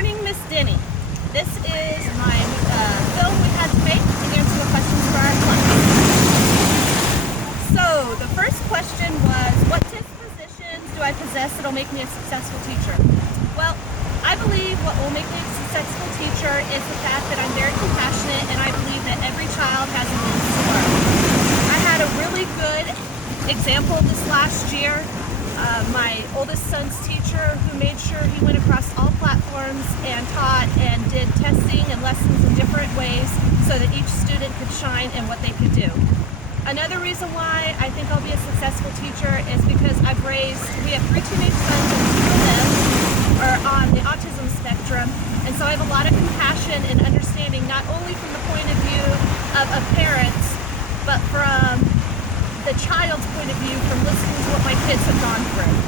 morning, Miss Denny. This is my film we had to make to answer the questions for our class. So the first question was, what dispositions do I possess that will make me a successful teacher? Well, I believe what will make me a successful teacher is the fact that I'm very compassionate, and I believe that every child has a need to learn. I had a really good example this last year. My oldest son's teacher, who made sure he went across all platforms and taught and did testing and lessons in different ways so that each student could shine in what they could do. Another reason why I think I'll be a successful teacher is because we have 3 teenage sons, and 2 of them are on the autism spectrum, and so I have a lot of compassion and understanding, not only from the point of view of a parent, but from the child's point of view, from listening to what my kids have gone through.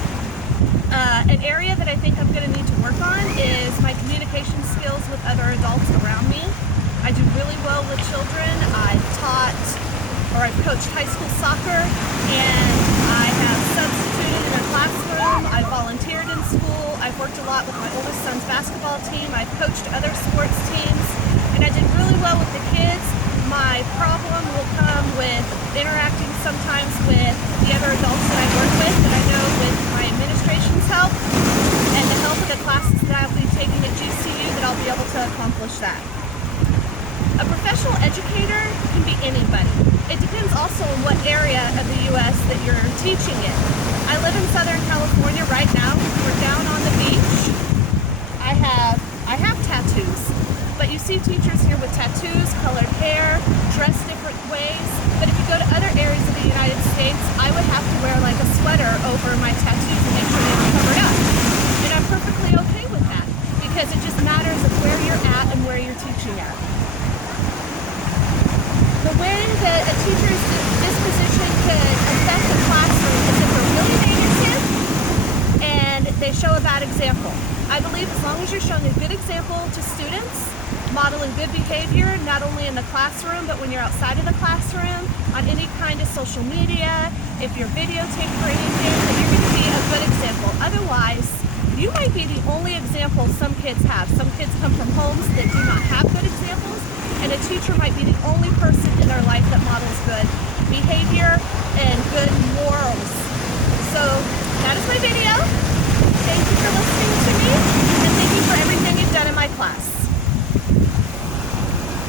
An area that I think I'm going to need to work on is my communication skills with other adults around me. I do really well with children. I've coached high school soccer, and I have substituted in a classroom. I've volunteered in school. I've worked a lot with my oldest son's basketball team. I've coached other sports teams, and I did really well with the kids. My problem will come with interacting sometimes with the other adults that I work with, and I know with my administration's help and the help of the classes that I'll be taking at GCU that I'll be able to accomplish that. A professional educator can be anybody. It depends also on what area of the U.S. that you're teaching in. I live in Southern California right now. We're down on the beach. I have tattoos. But you see teachers here with tattoos, colored hair, dressed different ways. But if you go to other areas of the United States, I would have to wear like a sweater over my tattoos and make sure they were covered up. And I'm perfectly okay with that, because it just matters of where you're at and where you're teaching at. The way that a teacher's disposition could affect the classroom is if they're really negative and they show a bad example. I believe as long as you're showing a good example to students, modeling good behavior, not only in the classroom, but when you're outside of the classroom, on any kind of social media, if you're videotaped for anything, that you're going to be a good example. Otherwise, you might be the only example some kids have. Some kids come from homes that do not have good examples, and a teacher might be the only person in their life that models good behavior and good morals. So that is my video. Thank you for listening to